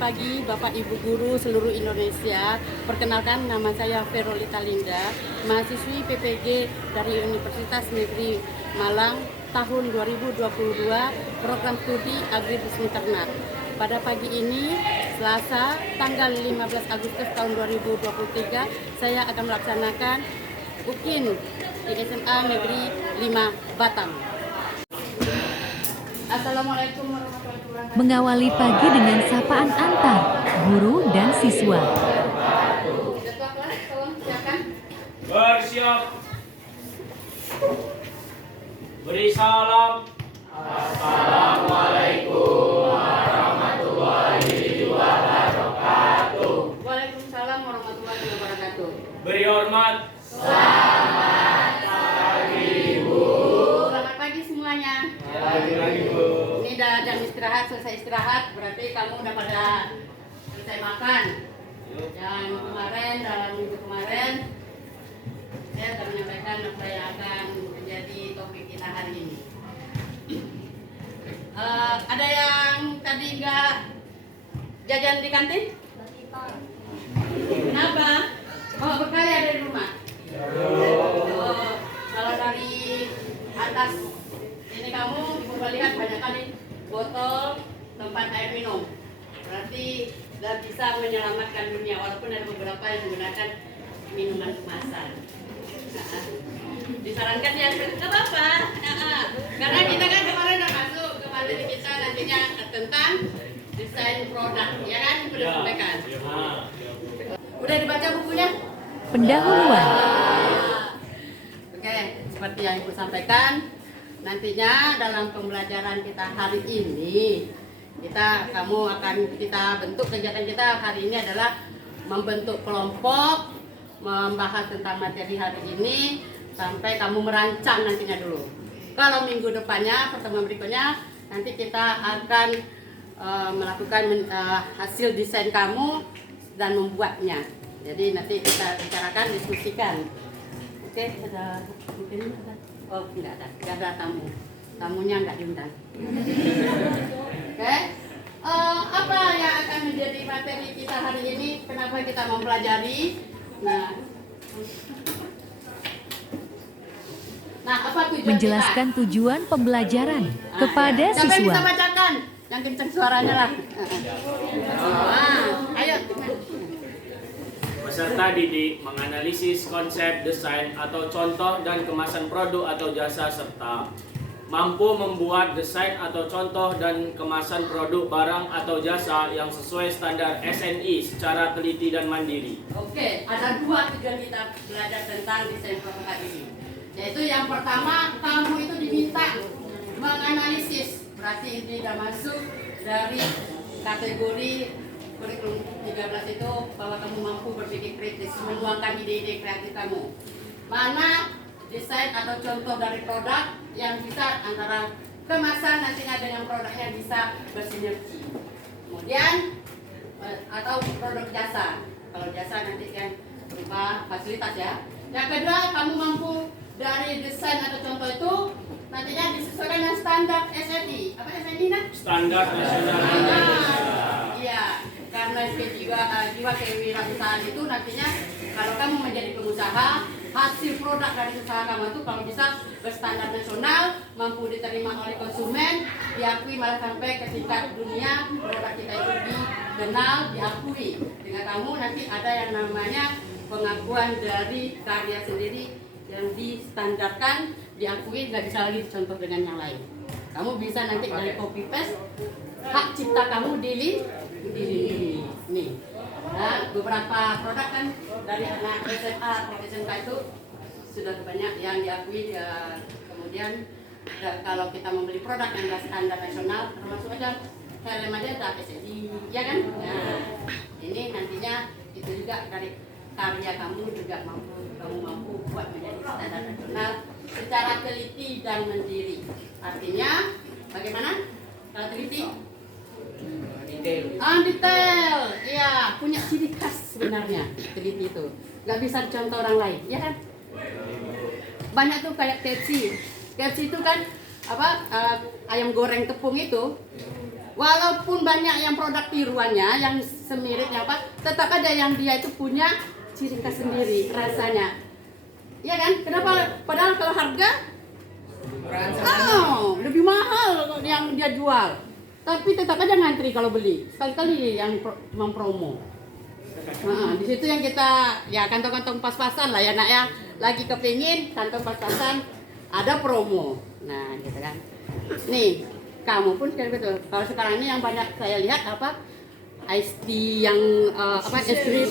pagi Bapak Ibu Guru seluruh Indonesia. Perkenalkan, nama saya Verolita Linda, mahasiswi PPG dari Universitas Negeri Malang tahun 2022, program studi Agribisnis Ternak. Pada pagi ini, Selasa, tanggal 15 Agustus tahun 2023, saya akan melaksanakan UKIN di SMA Negeri 5 Batang. Assalamualaikum warahmatullahi wabarakatuh. Mengawali pagi dengan sapaan antar guru dan siswa. Ketua kelas, tolong silakan. Bersiap. Beri salam. Assalamualaikum warahmatullahi wabarakatuh. Waalaikumsalam warahmatullahi wabarakatuh. Beri hormat. Selamat pagi semuanya. Lagi Bu. Ini udah jam istirahat, selesai istirahat, berarti kamu udah pada selesai makan. Yang kemarin, dalam minggu kemarin, saya akan menyampaikan apa yang akan menjadi topik kita hari ini. Ada yang tadi nggak jajan di kantin? Kenapa? Oh, bekal ya dari rumah? Oh, kalau dari atas ini kamu ibu lihat banyak kali botol tempat air minum. Berarti sudah bisa menyelamatkan dunia, walaupun ada beberapa yang menggunakan minuman kemasan. Disarankan ya, nggak apa-apa. Karena kita kan kemarin udah masuk ke materi kita nantinya tentang desain produk, ya kan? Sudah sampaikan. Udah dibaca bukunya? Pendahuluan. Oke, seperti yang Ibu sampaikan, nantinya dalam pembelajaran kita hari ini, kamu akan kita bentuk kegiatan kita hari ini adalah membentuk kelompok, membahas tentang materi hari ini sampai kamu merancang nantinya dulu. Kalau minggu depannya, pertemuan berikutnya, nanti kita akan melakukan hasil desain kamu dan membuatnya. Jadi nanti kita bicarakan, diskusikan. Oke, ada mungkin ada. Oh, enggak ada tamu. Tamunya enggak diundang. Oke. Apa yang akan menjadi materi kita hari ini? Kenapa kita mempelajari? Nah, apa tujuan Menjelaskan kita? tujuan pembelajaran kepada Siapa yang bisa siswa. bacakan? Yang kencang suaranya lah. Ayo. Peserta didik menganalisis konsep, desain, atau contoh dan kemasan produk atau jasa serta mampu membuat desain atau contoh dan kemasan produk barang atau jasa yang sesuai standar SNI secara teliti dan mandiri. Oke, ada dua tujuan kita belajar tentang desain produk ini. Yaitu yang pertama, kamu itu diminta menganalisis. Berarti ini sudah masuk dari kategori kurikulum 13 itu bahwa kamu mampu berpikir kritis, menuangkan ide-ide kreatif kamu. Mana desain atau contoh dari produk yang bisa antara kemasan nantinya dengan produknya bisa bersinergi. Kemudian atau produk jasa. Kalau jasa nanti kan berupa fasilitas ya. Yang kedua, kamu mampu dari desain atau contoh itu nantinya disesuaikan dengan standar SNI. Apa SNI nak? Standar nasional Indonesia. Iya, karena jiwa kewirausahaan itu nantinya kalau kamu menjadi pengusaha, hasil produk dari usaha kamu itu kalau bisa berstandar nasional, mampu diterima oleh konsumen, diakui malah sampai ke tingkat dunia, produk kita itu dikenal, diakui. Dengan kamu nanti ada yang namanya pengakuan dari karya sendiri yang distandarkan, diakui, nggak bisa lagi dicontoh dengan yang lain. Kamu bisa nanti dari copy paste hak cipta kamu di nih. Nah, beberapa produk kan dari anak SMA atau SMK itu sudah banyak yang diakui. Kemudian kalau kita membeli produk yang sudah standar nasional, termasuk aja helm aja ada SNI, ya kan? Nah, ini nantinya itu juga dari karya kamu juga kamu mampu buat menjadi standar nasional secara teliti dan mandiri. Artinya bagaimana? Kalau teliti? Detail, iya, punya ciri khas sebenarnya teliti itu. Nggak bisa dicontoh orang lain, ya kan? Banyak tuh kayak KFC. KFC itu kan ayam goreng tepung itu walaupun banyak yang produk tiruannya, yang semiripnya apa, tetap ada yang dia itu punya ciri khas sendiri rasanya. Iya kan? Kenapa? Padahal kalau harga lebih mahal yang dia jual. Tapi tetap aja ngantri kalau beli. Sekali-kali yang cuma promo. Nah, di situ yang kita ya kantong-kantong pas-pasan lah ya nak ya. Lagi kepingin kantong pas-pasan ada promo. Nah, gitu kan. Nih, kamu pun kayak betul. Kalau sekarang ini yang banyak saya lihat apa? Ice tea yang es krim,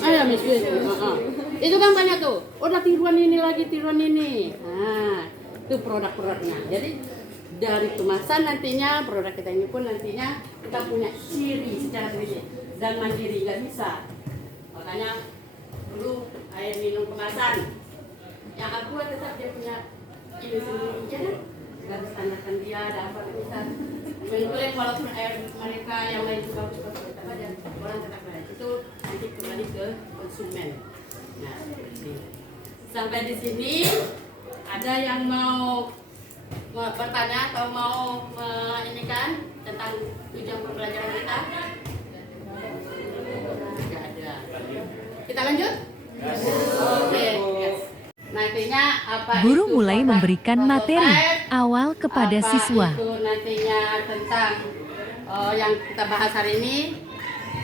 itu kan banyak tuh. Udah tiruan ini lagi, tiruan ini. Nah, itu produk-produknya. Jadi dari kemasan nantinya produk kita ini pun nantinya kita punya ciri secara sendiri dan mandiri, nggak bisa. Makanya dulu air minum kemasan yang aqua tetap dia punya ini sendiri kan, nggak standarkan dia ada apa bisa. Mengklaim walaupun air mereka yang lain juga bagus-bagus tetap aja orang tetap ada itu nanti kembali ke konsumen. Nah, sampai di sini ada yang mau bertanya atau mau ini kan tentang tujuan pembelajaran kita? Tidak ada. Kita lanjut? Oke. Yes. Nantinya apa Guru itu mulai produk memberikan materi prototype, awal kepada apa siswa. itu nantinya tentang yang kita bahas hari ini.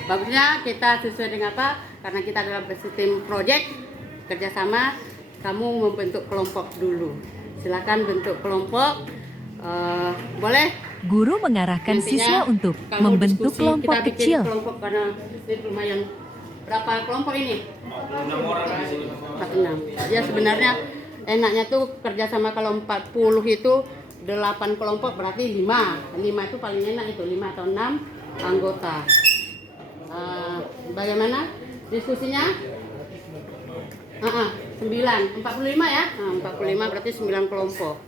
Bagusnya kita sesuai dengan apa? Karena kita dalam sistem project kerjasama, kamu membentuk kelompok dulu. Silakan bentuk kelompok. Boleh? Guru mengarahkan Nantinya siswa untuk kamu membentuk diskusi, kelompok kita bikin kecil. kelompok karena ini lumayan. Berapa kelompok ini? 6 orang di sini. 46. Ya sebenarnya enaknya tuh kerjasama kalau 40 itu 8 kelompok berarti 5 itu paling enak itu 5 atau 6 anggota. Bagaimana diskusinya? 9, 45 ya? 45 berarti 9 kelompok.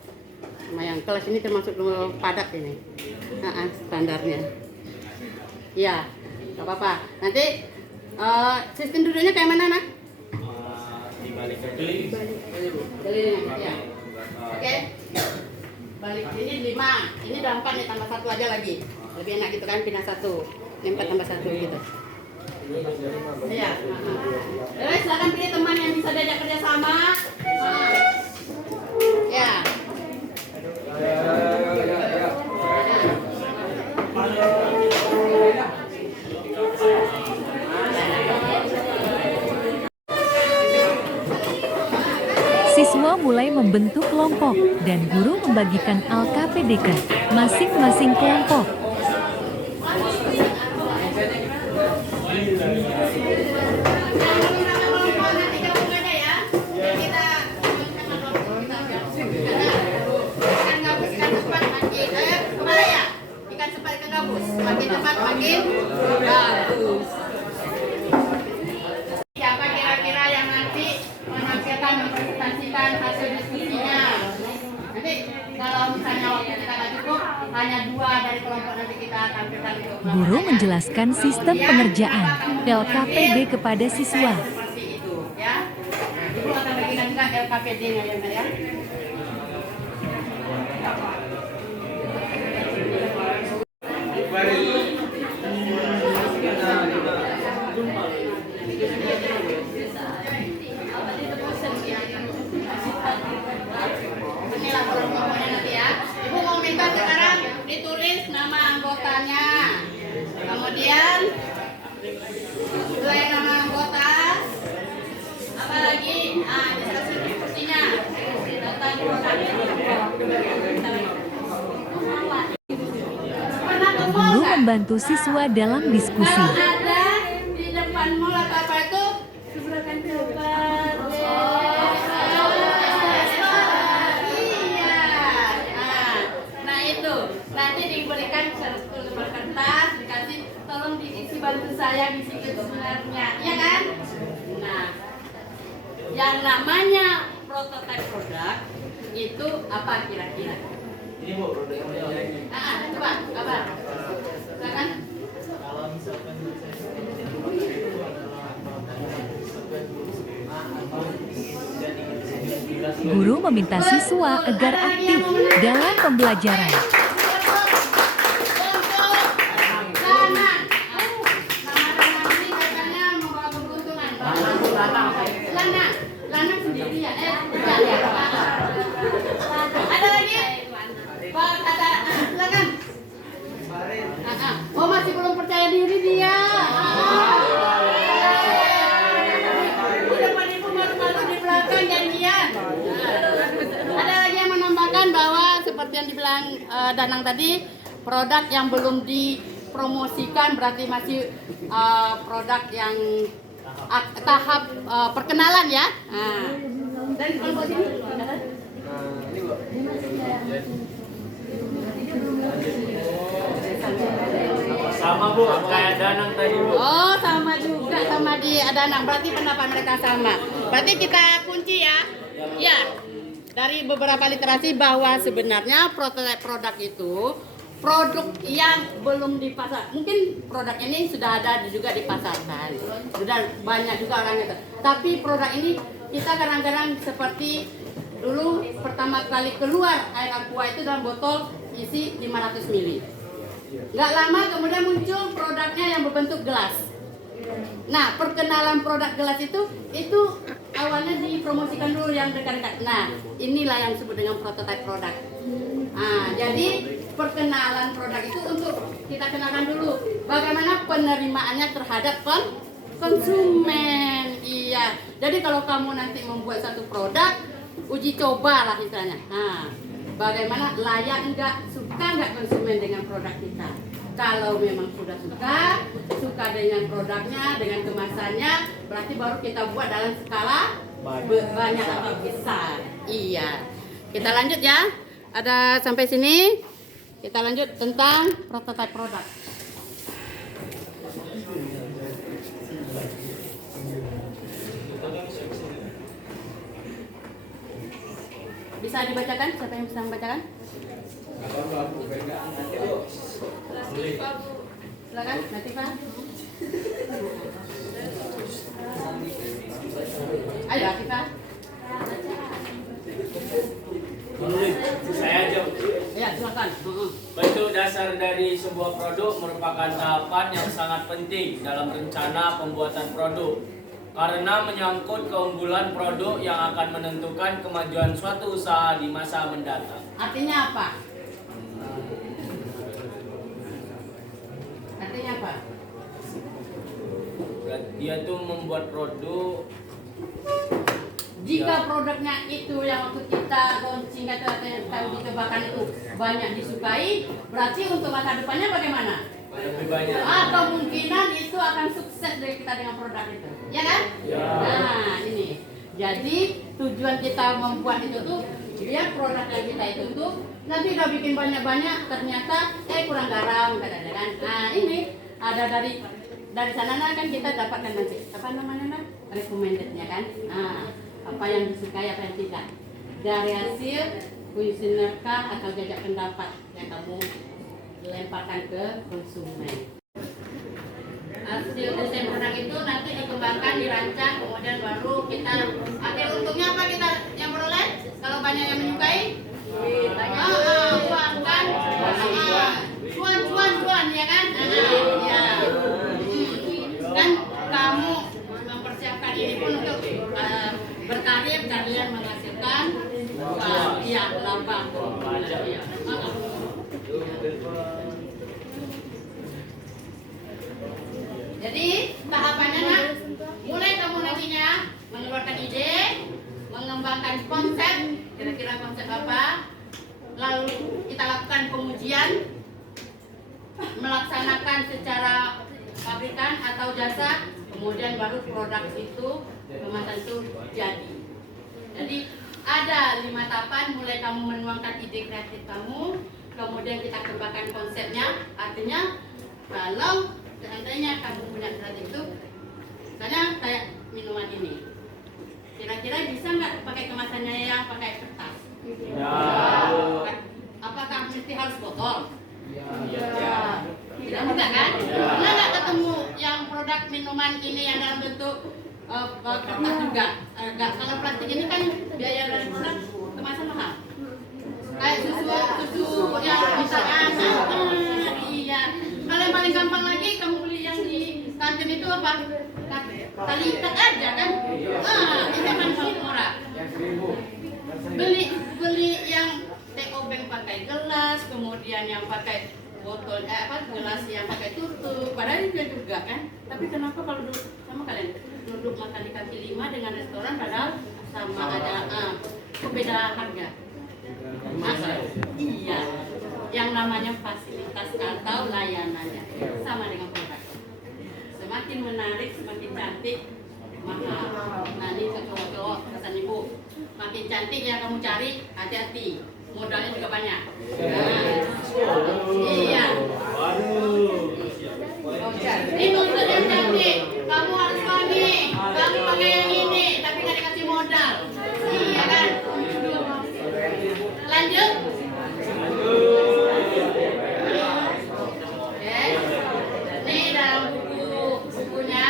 Lumayan, kelas ini termasuk padat ini. Standarnya. Ya, nggak apa-apa. Nanti sistem duduknya kayak mana nak? Di balik keliling. Ya. Oke. Balik ini 5. Ini udah 4 nih, tambah 1 aja lagi. Lebih enak gitu kan, pindah 1. Ini 4 tambah 1 gitu. Iya. Silakan pilih teman yang bisa diajak kerja sama. Ya. Siswa mulai membentuk kelompok dan guru membagikan LKPDK masing-masing kelompok. Makin cepat makin bagus. Siapa kira-kira yang nanti menampilkan mempresentasikan hasil diskusinya? Nanti kalau misalnya waktu kita nggak cukup, hanya 2 dari kelompok nanti kita tampilkan untuk Guru menjelaskan sistem pengerjaan LKPD kepada siswa. Seperti itu, ya. Guru akan bagikan juga LKPD-nya ya. Inilah kelompoknya nanti ya. Ibu mau minta sekarang ditulis nama anggotanya. Kemudian selain nama anggota, apa lagi? Diskusi diskusinya tentang Guru membantu siswa dalam diskusi. kalau ada di depan mall atau apa itu seberangkan coba. Iya. Nah itu nanti diberikan satu lembar kertas, dikasih tolong diisi bantu saya bisikin sebenarnya, iya kan? Nah, yang namanya prototipe produk itu apa kira-kira? Ini Bu, produknya. Coba, apa? Silakan. Guru meminta siswa agar aktif dalam pembelajaran. ya. Ada lagi? Pak, ada silakan. Oh, masih belum percaya diri dia. Udah pada ibu malu-malu di belakang janjian. Ada lagi yang menambahkan bahwa seperti yang dibilang Danang tadi, produk yang belum dipromosikan berarti masih produk yang tahap perkenalan ya. Dan kalau sini Sama Bu, kayak Danang tadi Bu. oh, sama juga sama di Danang. Berarti pendapat mereka sama. Berarti kita kunci ya. Ya. Dari beberapa literasi bahwa sebenarnya prototipe produk itu produk yang belum dipasar. Mungkin produk ini sudah ada juga dipasarkan. Sudah banyak juga orang itu. Tapi produk ini kita kadang-kadang seperti dulu pertama kali keluar air aqua itu dalam botol isi 500 ml. Nggak lama kemudian muncul produknya yang berbentuk gelas. Nah, perkenalan produk gelas itu awalnya dipromosikan dulu yang dekat-dekat. Nah, inilah yang disebut dengan prototype produk. Nah, jadi perkenalan produk itu untuk kita kenalkan dulu bagaimana penerimaannya terhadap konsumen. Iya. Jadi kalau kamu nanti membuat satu produk, uji coba lah istilahnya. Nah, bagaimana layak suka nggak konsumen dengan produk kita. Kalau memang sudah suka dengan produknya, dengan kemasannya, berarti baru kita buat dalam skala banyak atau besar. Iya. Kita lanjut ya. Ada sampai sini. Kita lanjut tentang prototype produk. Bisa dibacakan? Siapa yang bisa membacakan? Silakan, Latifah. Ayo, Latifah. Saya aja. Ya, silakan. Bentuk dasar dari sebuah produk merupakan tahapan yang sangat penting dalam rencana pembuatan produk karena menyangkut keunggulan produk yang akan menentukan kemajuan suatu usaha di masa mendatang. Artinya apa? Artinya apa? Dia tuh membuat produk. Jika produknya itu yang waktu kita launching atau uji cobakan itu banyak disukai, berarti untuk masa depannya bagaimana? Lebih banyak. Kemungkinan itu akan sukses dari kita dengan produk itu, ya kan? Ya. Nah, ini. Jadi tujuan kita membuat itu tuh biar produk yang kita itu tuh nanti udah bikin banyak-banyak ternyata kurang garam katanya kan. Nah, ini ada dari sana kan kita dapatkan nanti apa namanya nah? Recommended-nya kan. Nah, apa yang disukai apa yang tidak. Dari hasil kuesioner atau jajak pendapat yang kamu lemparkan ke konsumen. Hasil desain produk itu nanti dikembangkan, dirancang, kemudian baru kita akhir untungnya apa kita yang beroleh? Kalau banyak yang menyukai, uang kan, cuan ya kan? Ya. Kan kamu mempersiapkan ini pun untuk berkarir, kalian menghasilkan laba. Ya. Jadi tahapannya nak, mulai kamu nantinya mengeluarkan ide, mengembangkan konsep, kira-kira konsep apa, lalu kita lakukan pengujian, melaksanakan secara pabrikan atau jasa, kemudian baru produk itu kemasan itu jadi. Jadi ada 5 tahapan, mulai kamu menuangkan ide kreatif kamu, kemudian kita kembangkan konsepnya, artinya kalau seandainya kamu punya kreatif itu, misalnya kayak minuman ini, kira-kira bisa nggak pakai kemasannya yang pakai kertas? Ya. Apakah mesti harus botol? Ya. Tidak juga kan? Pernah nggak ketemu yang produk minuman ini yang dalam bentuk kertas juga? Nggak, kalau plastik ini kan biaya dari produk kemasan mahal. Kayak susu yang misalkan, iya. Kalau yang paling gampang lagi kamu beli yang di kantin itu apa? Tali ikat aja kan? Itu kan paling murah. kemudian yang pakai botol gelas yang pakai tutup, padahal itu juga kan. Tapi kenapa kalau duduk sama kalian duduk makan di kaki lima dengan restoran padahal sama ada beda harga. Iya, yang namanya fasilitas atau layanannya sama dengan produk. Semakin menarik, semakin cantik, mahal. Nah ini cowok-cowok pesan ibu, makin cantik yang kamu cari, hati-hati, modalnya juga banyak. Iya. Ini untuk yang cantik, kamu harus pakai, kamu pakai yang ini, tapi nggak dikasih modal. Iya kan? Lanjut. Oke. Ini dalam bukunya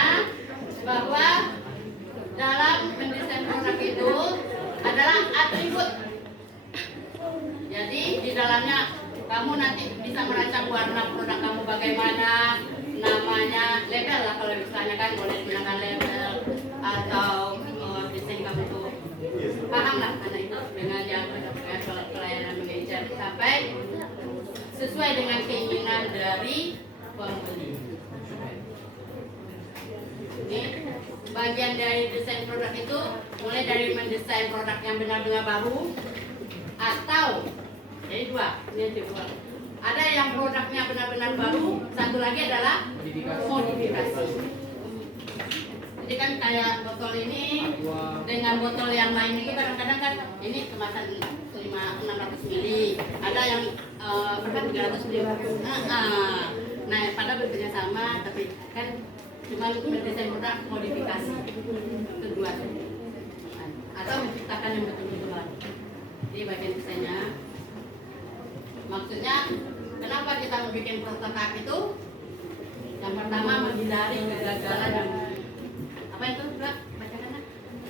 bahwa dalam mendesain produk itu adalah atribut. Jadi di dalamnya kamu nanti bisa merancang warna produk kamu bagaimana, namanya, label lah kalau misalnya kan boleh menggunakan label atau desain kamu tuh paham lah karena itu dengan yang pelayanan manajer sampai sesuai dengan keinginan dari pembeli. Ini bagian dari desain produk itu mulai dari mendesain produk yang benar-benar baru atau jadi dua, ini dua. Ada yang produknya benar-benar baru, satu lagi adalah modifikasi. Jadi kan kayak botol ini dengan botol yang lain itu kadang-kadang kan ini kemasan 600 ml, ada yang 300 ml. Nah, pada bekerja sama tapi kan cuma mendesain produk modifikasi kedua atau menciptakan yang betul-betul baru. Jadi bagian desainnya maksudnya kenapa kita membuat prototipe itu? Yang pertama menghindari kegagalan dan apa itu Mbak? Bacakan.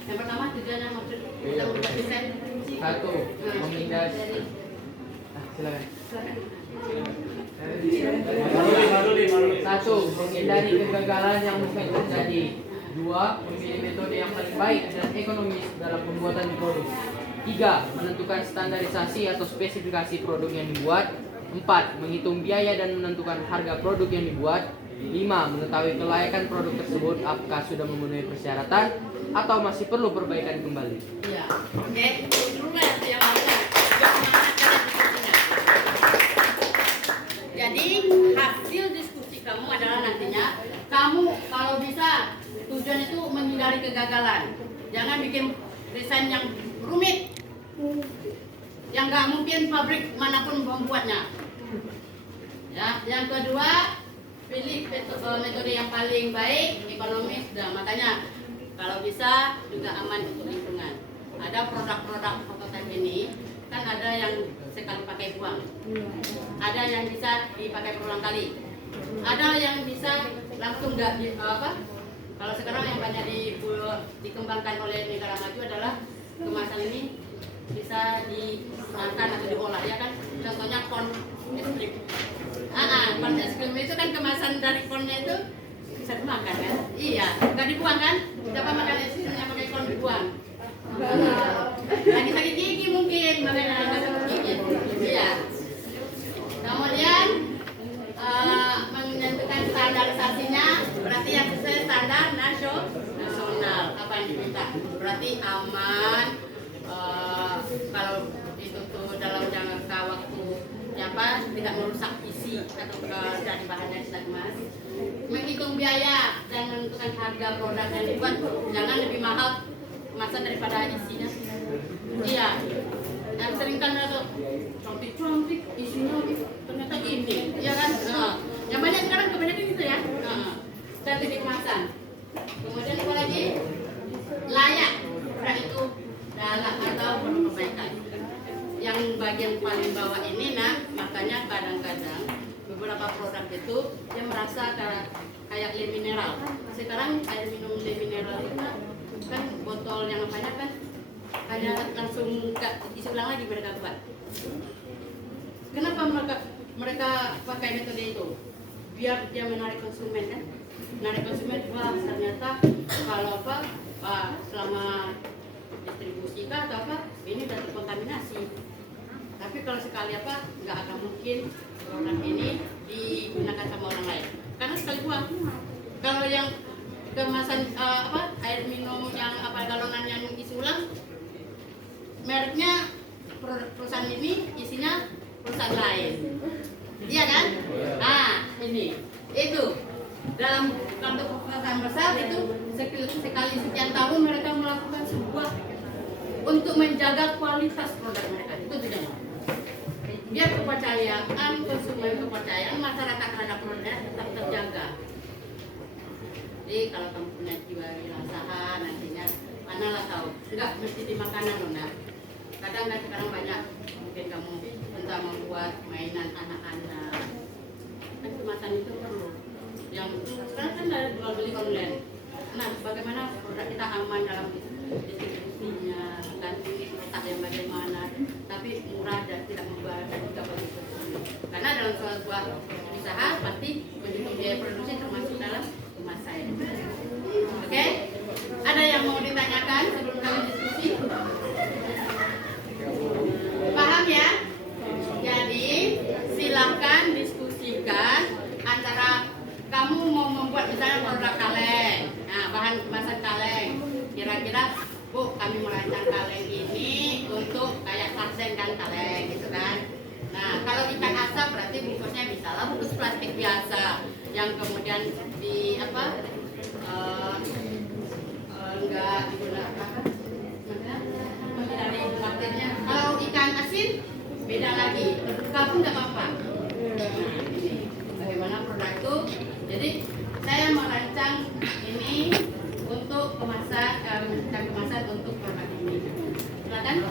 Yang pertama tujuannya maksud kita membuat desain. Satu, menghindari. Silakan. Satu, menghindari kegagalan yang mungkin terjadi. Dua, memilih metode yang paling baik dan ekonomis dalam pembuatan produk. Tiga, menentukan standarisasi atau spesifikasi produk yang dibuat. Empat, menghitung biaya dan menentukan harga produk yang dibuat. Lima, mengetahui kelayakan produk tersebut apakah sudah memenuhi persyaratan atau masih perlu perbaikan kembali. Iya, oke. Dulu lah yang mana? Jadi hasil diskusi kamu adalah nantinya kamu kalau bisa tujuan itu menghindari kegagalan. Jangan bikin desain yang rumit, yang nggak mungkin pabrik manapun membuatnya. Ya, yang kedua pilih metode yang paling baik, ekonomis, dan makanya kalau bisa juga aman untuk lingkungan. Ada produk-produk prototipe ini kan ada yang sekali pakai buang, ada yang bisa dipakai berulang kali, ada yang bisa langsung nggak kalau sekarang yang banyak dikembangkan oleh negara maju adalah kemasan ini bisa dimakan atau diolah ya kan, contohnya corn es krim. Corn es krim itu kan kemasan dari cornnya itu bisa dimakan kan, iya nggak dibuang kan, siapa makan es krim yang pakai corn dibuang, lagi sakit gigi mungkin makanya nggak sakit gigi, iya. Kemudian menentukan standarisasinya berarti yang sesuai standar nasional apa yang diminta, berarti aman. Kalau itu tuh dalam jangka waktu tidak merusak isi atau dari bahannya tidak emas. Menghitung biaya dan menentukan harga produk yang dibuat, jangan lebih mahal kemasan daripada isinya. Iya, yang sering kan ada cantik isinya ternyata ini, ya kan? Yang banyak sekarang kebanyakan gitu ya. Cantik di kemasan. Kemudian apa lagi? Layak, itu dalam atau perbaikan. Yang bagian paling bawah ini makanya kadang-kadang beberapa produk itu dia merasa kayak le mineral. Sekarang air minum le mineral itu kan botol yang banyak kan hanya langsung isi ulang lagi mereka buat. Kenapa mereka pakai metode itu? Biar dia menarik konsumen kan? Menarik konsumen, wah ternyata kalau selama distribusi atau apa ini sudah terkontaminasi. Tapi kalau sekali nggak akan mungkin produk ini digunakan sama orang lain. Karena sekali buang. Kalau yang kemasan air minum yang galonan yang isi ulang, mereknya perusahaan ini, isinya perusahaan lain. Iya kan? Nah, ini itu dalam untuk perusahaan besar itu sekali sekian tahun mereka melakukan sebuah untuk menjaga kualitas produk mereka. Itu tujuannya. Biar kepercayaan konsumen, kepercayaan masyarakat terhadap produknya tetap terjaga. Jadi kalau kamu punya jiwa wirausaha nantinya manalah tahu, enggak mesti di makanan loh nak. Kadang kan sekarang banyak mungkin kamu entah membuat mainan anak-anak. Kan kemasan itu perlu. Yang sekarang kan ada jual beli online. Nah, bagaimana produk kita aman dalam distribusinya dan letak yang bagaimana, tapi murah dan tidak membebani juga bagi konsumen. Karena dalam sebuah usaha pasti mendukung biaya produksi termasuk dalam kemasan. Oke? Ada yang mau ditanyakan sebelum kalian diskusi? Paham ya? Jadi silahkan diskusikan antara kamu mau membuat misalnya produk kaleng, nah bahan kemasan kaleng, kira-kira Bu kami merancang kaleng ini untuk kayak sarden kan kaleng gitu kan. Nah kalau ikan asap berarti bungkusnya bisa lah bungkus plastik biasa yang kemudian di enggak digunakan dari bakterinya. Kalau ikan asin beda lagi, terbuka pun nggak apa-apa. Nah, ini bagaimana produk itu. Jadi saya merancang ini untuk kemasan untuk produk ini. Silakan.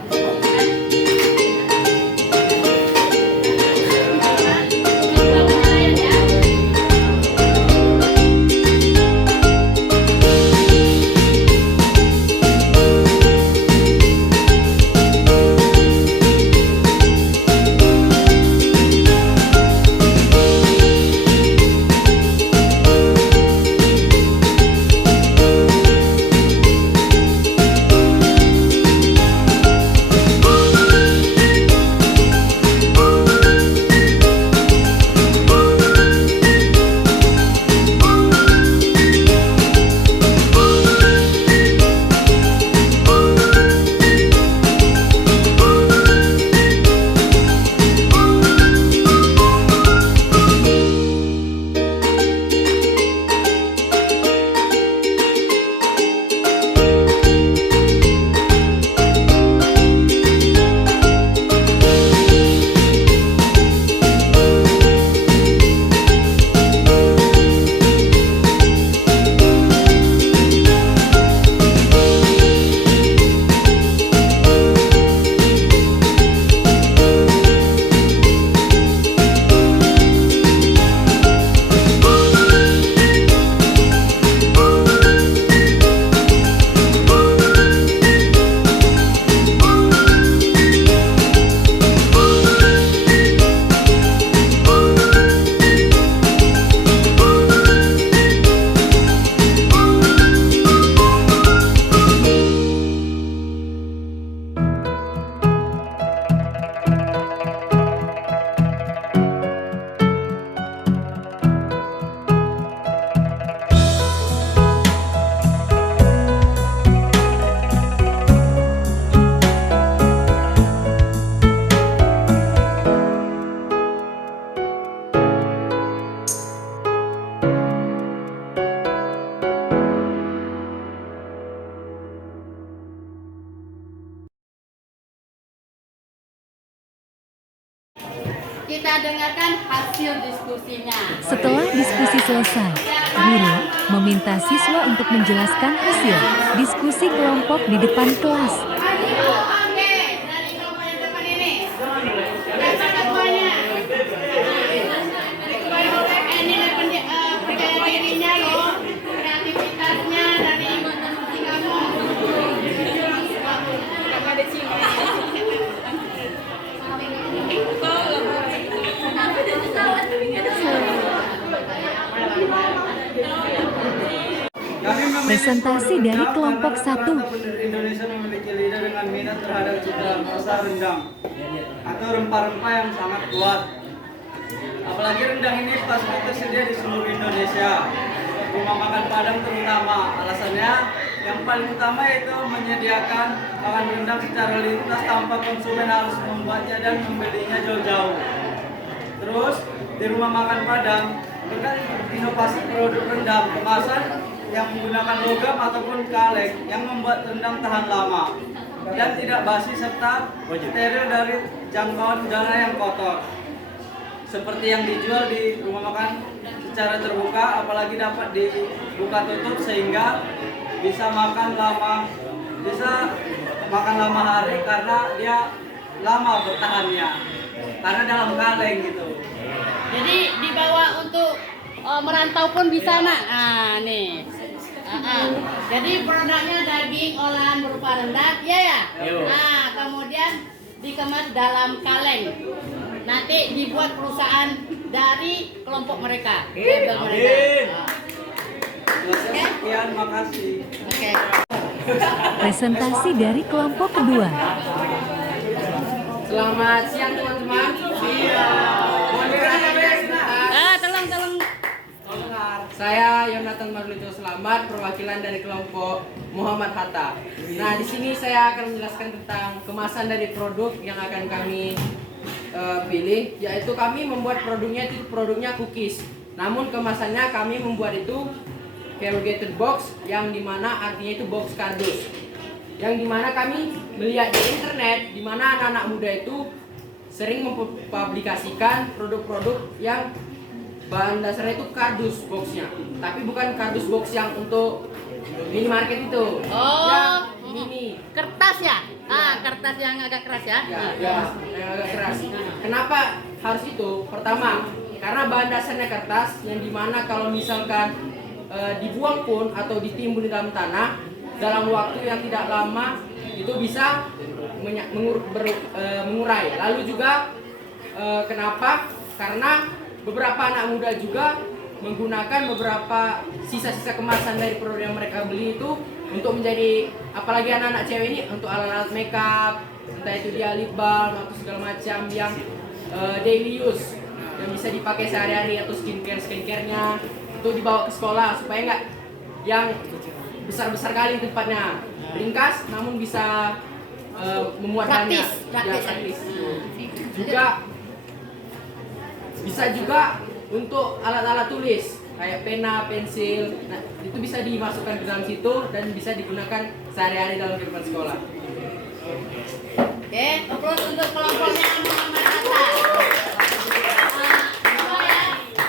Kita dengarkan hasil diskusinya. Setelah diskusi selesai, guru meminta siswa untuk menjelaskan hasil diskusi kelompok di depan kelas. Oke, dari kelompok yang depan ini. Baca ketuanya. Ini percaya dirinya loh, kreativitasnya dari diskusi kamu. Ada sini. Presentasi dari kelompok 1. Indonesia memiliki lidah dengan dengan minat terhadap cita rasa rendang atau rempah-rempah yang sangat kuat. Apalagi rendang ini pasti tersedia di seluruh Indonesia, rumah makan Padang terutama. Alasannya yang paling utama yaitu menyediakan makan rendang secara lintas tanpa konsumen harus membuatnya dan membelinya jauh-jauh. Terus di rumah makan Padang berkat inovasi produk rendang kemasan yang menggunakan logam ataupun kaleng yang membuat rendang tahan lama dan tidak basi serta steril dari jangkauan udara yang kotor. Seperti yang dijual di rumah makan secara terbuka, apalagi dapat dibuka tutup sehingga bisa makan lama hari karena dia lama bertahannya karena dalam kaleng gitu. Jadi dibawa untuk merantau pun bisa nak. Nih. Jadi produknya daging olahan berupa rendang, ya. Nah, kemudian dikemas dalam kaleng. Nanti dibuat perusahaan dari kelompok mereka. Sekian, makasih. Oke. Presentasi dari kelompok kedua. Selamat siang teman-teman. Tolong. Saya Yonatan Marlito Selamat, perwakilan dari kelompok Muhammad Hatta. Nah, di sini saya akan menjelaskan tentang kemasan dari produk yang akan kami pilih, yaitu kami membuat produknya cookies. Namun kemasannya kami membuat itu corrugated box, yang dimana artinya itu box kardus. Yang dimana kami melihat di internet, dimana anak-anak muda itu sering mempublikasikan produk-produk yang bahan dasarnya itu kardus boxnya, tapi bukan kardus box yang untuk minimarket itu. Yang mini Kertas ya? Kertas yang agak keras ya? yang agak keras. Kenapa harus itu? Pertama, karena bahan dasarnya kertas, yang dimana kalau misalkan dibuang pun atau ditimbun di dalam tanah dalam waktu yang tidak lama itu bisa mengurai. Lalu juga kenapa? Karena beberapa anak muda juga menggunakan beberapa sisa-sisa kemasan dari produk yang mereka beli itu untuk menjadi, apalagi anak-anak cewek ini, untuk alat-alat makeup, entah itu dia lip balm atau segala macam yang daily use yang bisa dipakai sehari-hari, atau skincare-nya itu dibawa ke sekolah supaya nggak yang besar-besar kali tempatnya, ringkas namun bisa memuat banyak. Praktis. Juga bisa juga untuk alat-alat tulis kayak pena, pensil. Nah, itu bisa dimasukkan ke dalam situ dan bisa digunakan sehari-hari dalam kehidupan sekolah. Oke, terus untuk kelompoknya Muhammad Hatta.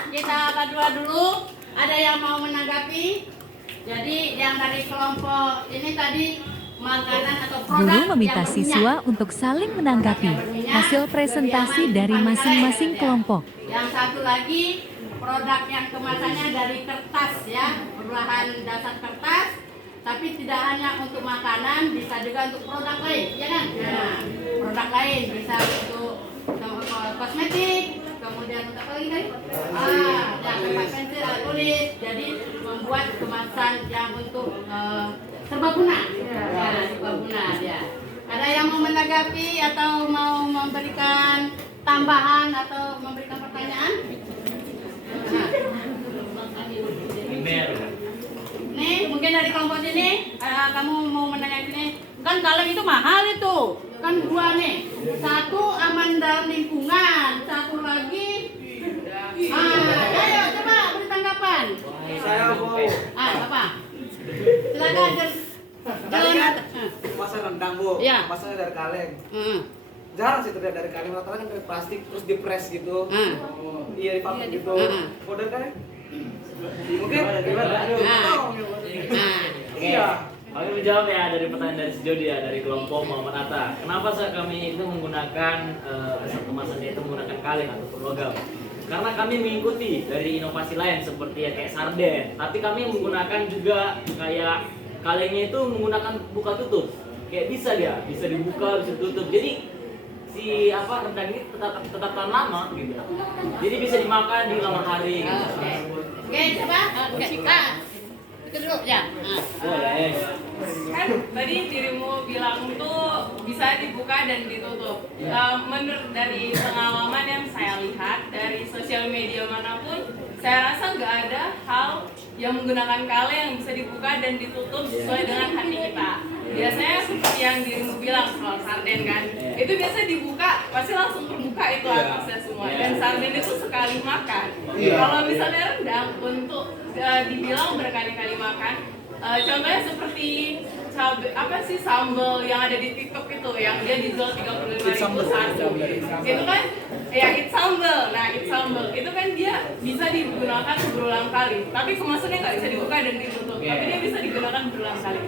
Kita berdua dulu. Ada yang mau menanggapi? Jadi yang dari kelompok ini tadi makanan atau produk Guru meminta yang siswa untuk saling menanggapi hasil presentasi dari masing-masing kelompok. Yang satu lagi produk yang kemasannya dari kertas ya, berbahan dasar kertas, tapi tidak hanya untuk makanan, bisa juga untuk produk lain, ya kan? Nah, produk lain bisa untuk kosmetik, kemudian untuk apa lagi tadi? Tempat pensil, alat tulis, jadi membuat kemasan yang untuk serbaguna, serbaguna ya. Ada yang mau menanggapi atau mau memberikan tambahan atau memberikan pertanyaan? Nih, mungkin dari kelompok sini, kamu mau menanyakan ini, kan kaleng itu mahal itu, kan dua nih, satu aman dalam lingkungan, satu lagi, ayo coba beri tanggapan. Saya mau Apa? Silakan. Tadi kan kemasan rendang bu, Iya. kemasannya dari kaleng. Jarang sih terlihat dari kaleng, rata-rata kan dari plastik terus dipres gitu. Iya dipapar gitu. Kalau dari kaleng? Mungkin gimana? Iya. Kami menjawab ya dari pertanyaan dari Sejodi ya, dari kelompok Muhammad Hatta. Kenapa kami itu menggunakan kemasannya itu menggunakan kaleng ataupun logam? Karena kami mengikuti dari inovasi lain seperti ya kayak sarden, tapi kami menggunakan juga kayak kalengnya itu menggunakan buka tutup. Kayak bisa dibuka, bisa ditutup. Jadi si rendang ini tetap tahan lama gitu. Jadi bisa dimakan di lama hari gitu. Oke, coba. Itu dulu ya. Boleh. Kan tadi dirimu bilang tuh bisa dibuka dan ditutup. Menurut dari pengalaman yang saya lihat dari sosial media manapun, saya rasa nggak ada hal yang menggunakan kale yang bisa dibuka dan ditutup sesuai dengan hati kita. Biasanya seperti yang dirimu bilang soal sarden kan, itu biasa dibuka pasti langsung terbuka itu atasnya semua. Dan sarden itu sekali makan. Kalau misalnya rendang untuk dibilang berkali-kali makan, contohnya seperti sambal yang ada di TikTok itu yang dia dijual 35.000 satu. Itu kan it's sambal. Nah, it's sambal. Itu kan dia bisa digunakan berulang kali. Tapi kemasannya nggak bisa dibuka dan ditutup. Tapi dia bisa digunakan berulang kali.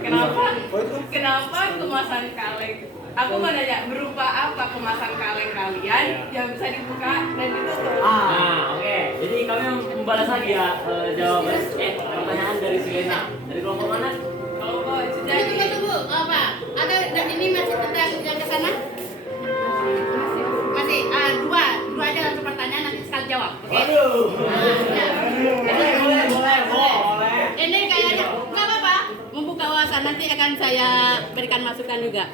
Kenapa kemasan kaleng? Aku mau nanya, berupa apa kemasan kaleng kalian yang bisa dibuka dan ditutup? Oke. Jadi kami membalas lagi ya jawaban pertanyaan dari Silena. Dari kelompok mana? Jadi tunggu apa? Ada ini masih tentang yang ke sana? Masih dua aja langsung pertanyaan nanti sekali jawab. Oke? Boleh. Ini kayaknya nggak apa-apa. Membuka wawasan nanti akan saya berikan masukan juga.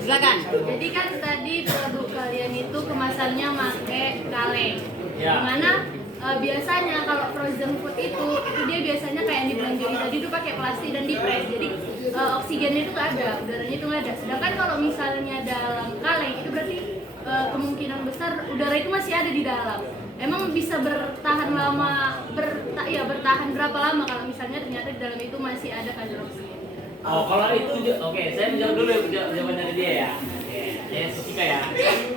Silakan. Jadi kan tadi produk kalian itu kemasannya pakai kaleng. Dimana biasanya kalau frozen food itu dia biasanya kayak yang dibilang Jody tadi itu pakai plastik dan dipres. Jadi oksigennya itu nggak ada, udaranya itu nggak ada. Sedangkan kalau misalnya dalam kaleng itu berarti kemungkinan besar udara itu masih ada di dalam. Emang bisa bertahan lama, bertahan berapa lama kalau misalnya ternyata di dalam itu masih ada kadar oksigen? Kalau itu, oke, saya menjawab dulu jawaban dari dia ya. Ya, Sika ya.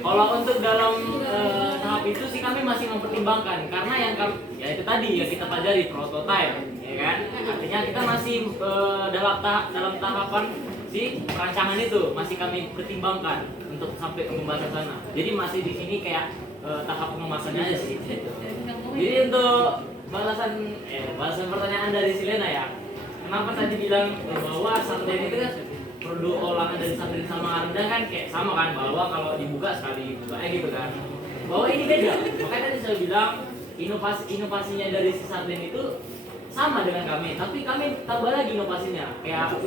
Kalau untuk dalam tahap itu sih kami masih mempertimbangkan karena yang ya itu tadi yang kita pelajari prototype, ya kan? Artinya kita masih dalam tahapan si perancangan itu masih kami pertimbangkan untuk sampai ke pembahasan sana. Jadi masih di sini kayak tahap pengemasannya aja sih. Jadi untuk balasan pertanyaan dari Silena ya. Kenapa tadi bilang bahwa sarden itu kan produk olahan dari sarden sama rendang kan kayak sama kan, bahwa kalau dibuka sekali bukanya gitu kan, bahwa ini beda. Makanya tadi saya bilang inovasinya dari si sarden itu sama dengan kami, tapi kami tambah lagi inovasinya kayak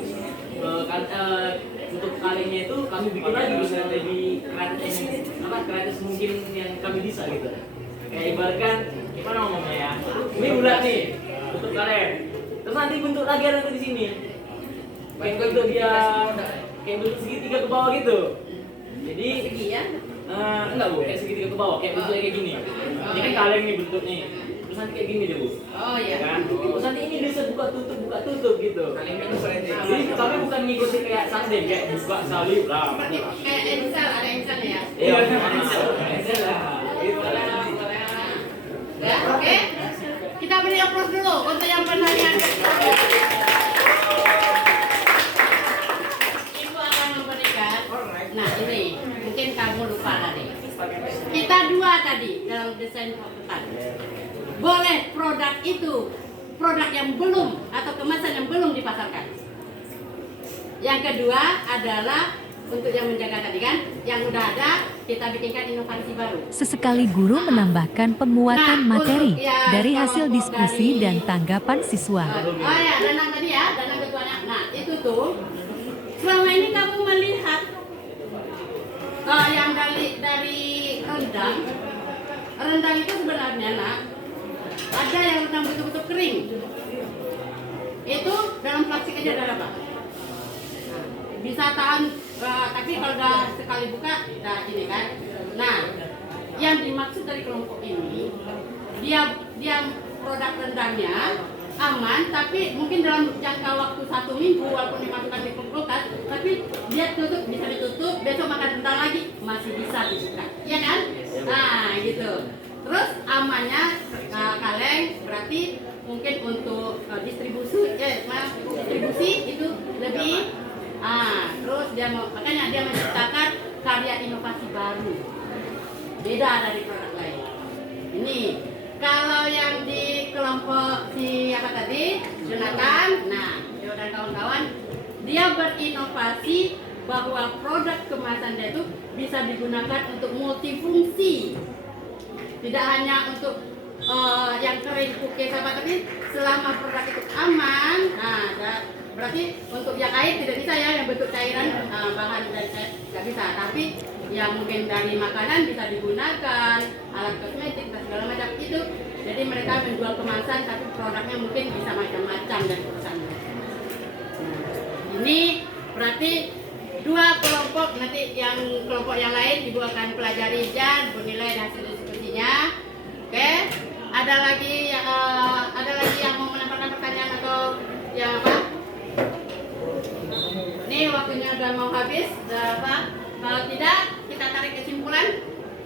untuk kalinya itu kami bikin lagi bisa lebih kreatif mungkin yang kami bisa gitu. Kayak ibaratkan gimana ngomongnya ya, ini bulat nih untuk kalian, terus nanti bentuk lagi ada di sini kayak bentuk dia kayak bentuk segitiga ke bawah gitu. Jadi enggak Bu, kayak segitiga ke bawah, kayak bentuknya kayak gini. Ini kan kaleng nih bentuknya. Terus nanti kayak gini deh Bu. Oh iya. Kan? Terus nanti ini bisa buka tutup gitu. Jadi kami bukan ngikutin kayak sarden kayak buka salib lah. Kayak ensel, ada ensel ya? Iya, ensel lah. Ya, oke. Kita beri aplaus dulu untuk yang pertanyaan. Ibu akan memberikan. Nah ini mungkin kamu lupa tadi. Kita dua tadi dalam desain prototipe. Boleh produk itu produk yang belum atau kemasan yang belum dipasarkan. Yang kedua adalah untuk yang menjaga tadi kan, yang udah ada kita bikinkan inovasi baru. Sesekali guru menambahkan penguatan materi dari hasil diskusi dan tanggapan siswa. Oh ya, Danang tadi ya, Danang ketuanya. Nah itu tuh, selama ini kamu melihat yang dari rendang itu sebenarnya nak, ada yang rendang betul-betul kering. Itu dalam plastik aja ada apa? Bisa tahan, tapi kalau udah sekali buka, udah ini kan. Nah, yang dimaksud dari kelompok ini, dia produk rendangnya aman, tapi mungkin dalam jangka waktu 1 minggu, walaupun dimasukkan di kulkas, tapi dia bisa ditutup, besok makan rendang lagi, masih bisa dibuka, ya kan? Nah, gitu. Terus amannya kaleng, berarti mungkin untuk distribusi itu lebih. Terus makanya dia menciptakan karya inovasi baru, beda dari produk lain. Ini kalau yang di kelompok si apa tadi, Jonathan, dan kawan-kawan, dia berinovasi bahwa produk kemasan dia itu bisa digunakan untuk multifungsi, tidak hanya untuk yang kering, cookies apa, tapi selama produk itu aman, berarti untuk yang air tidak bisa ya, yang bentuk cairan bahan dari cair nggak bisa. Tapi yang mungkin dari makanan bisa digunakan, alat kosmetik dan segala macam itu. Jadi mereka menjual kemasan tapi produknya mungkin bisa macam-macam dari perusahaannya. Ini berarti dua kelompok, nanti yang kelompok yang lain ibu akan pelajari dan menilai hasil diskusinya. Oke, ada lagi yang mau menambahkan pertanyaan atau yang apa? Ini waktunya udah mau habis, udah apa? Kalau tidak, kita tarik kesimpulan.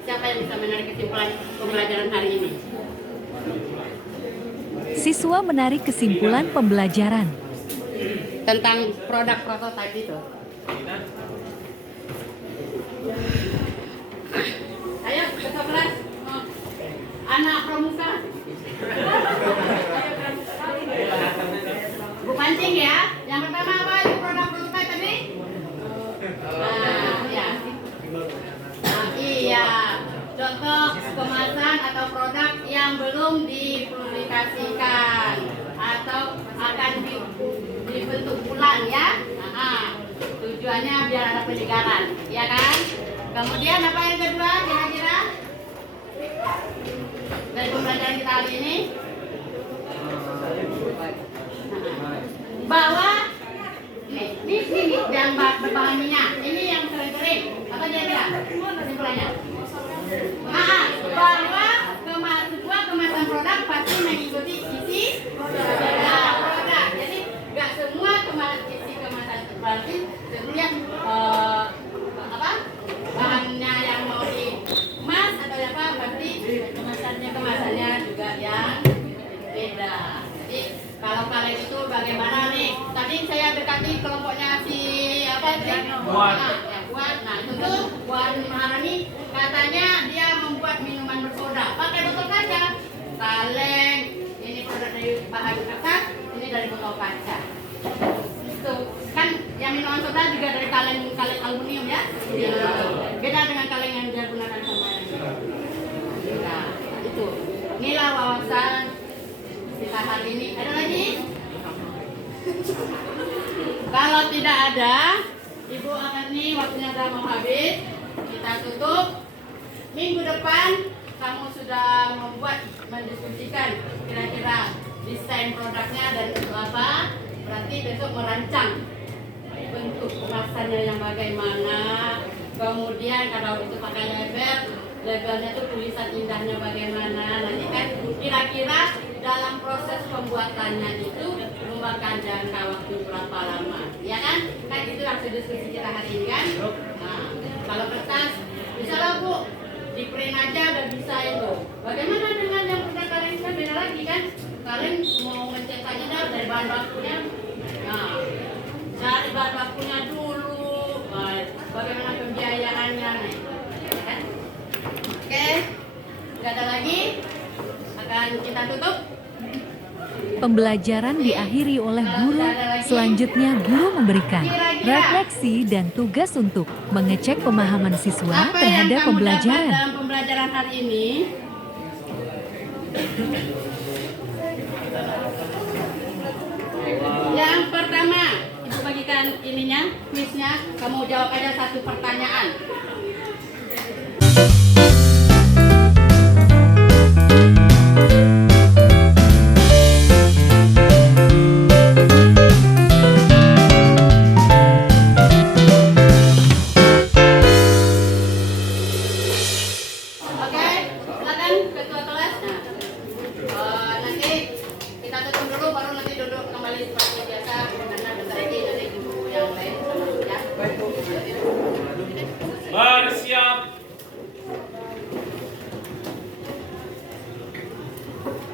Siapa yang bisa menarik kesimpulan pembelajaran hari ini? Siswa menarik kesimpulan pembelajaran. Tentang produk prototipe itu. Ayo ketua kelas, anak pramuka. Bu pancing ya. Yang pertama apa itu produk prototipe tadi? Ya. Iya. Contoh kemasan atau produk yang belum dipublikasikan atau akan dibentuk ulang ya. Tujuannya biar ada penyegaran, ya kan? Kemudian apa yang kedua kira-kira dari pembelajaran kita hari ini? Bahwa ini yang berbahan minyak, ini yang kering-kering. Apa kira-kira kesimpulannya? Bahwa sebuah kemasan produk pasti mengikuti isi produk. Jadi nggak semua isi kemasan berarti lihat bahannya yang mau dikemas atau apa berarti kemasannya juga yang beda. Jadi kalau kalian itu bagaimana nih? Tadi saya dekati kelompoknya si apa sih? Buat. Nah itu tuh Buat Maharani katanya dia membuat minuman bersoda pakai botol kaca. Kaleng ini produk dari bahan kertas, ini dari botol kaca. Itu kan yang minuman soda juga dari kaleng aluminium ya. Beda dengan kaleng yang dia gunakan kemarin. Nah itu. Inilah wawasan kita hari ini. Ada lagi? Kalau tidak ada, Ibu akan nih waktunya sudah mau habis. Kita tutup. Minggu depan kamu sudah mendiskusikan kira-kira desain produknya dan untuk apa. Berarti besok merancang bentuk kemasannya yang bagaimana. Kemudian kalau itu pakai labelnya itu tulisan indahnya bagaimana. Nanti kan kira-kira dalam proses pembuatannya itu memakan jangka waktu berapa lama, ya kan? Kan itu hasil diskusi kita hari ini kan? Nah, kalau kertas bisa lah Bu, di print aja udah bisa itu. Bagaimana dengan yang udah kalian bisa beda lagi kan? Kalian mau mencetaknya dari bahan bakunya, nah cari bahan bakunya dulu, bagaimana pembiayaannya, nih, ya kan? Oke, nggak ada lagi, akan kita tutup. Pembelajaran diakhiri oleh guru. Selanjutnya guru memberikan refleksi dan tugas untuk mengecek pemahaman siswa Apa terhadap yang kamu pembelajaran. dapat dalam pembelajaran hari ini? Yang pertama, Ibu bagikan ininya, kuisnya. Kamu jawab aja satu pertanyaan. Bersiap.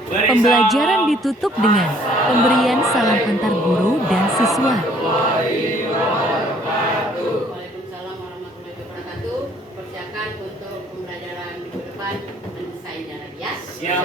Pembelajaran ditutup dengan pemberian salam antar guru dan siswa. Waalaikumsalam warahmatullahi wabarakatuh. Persiapkan untuk pembelajaran minggu depan mendesainnya lagi ya. Siap.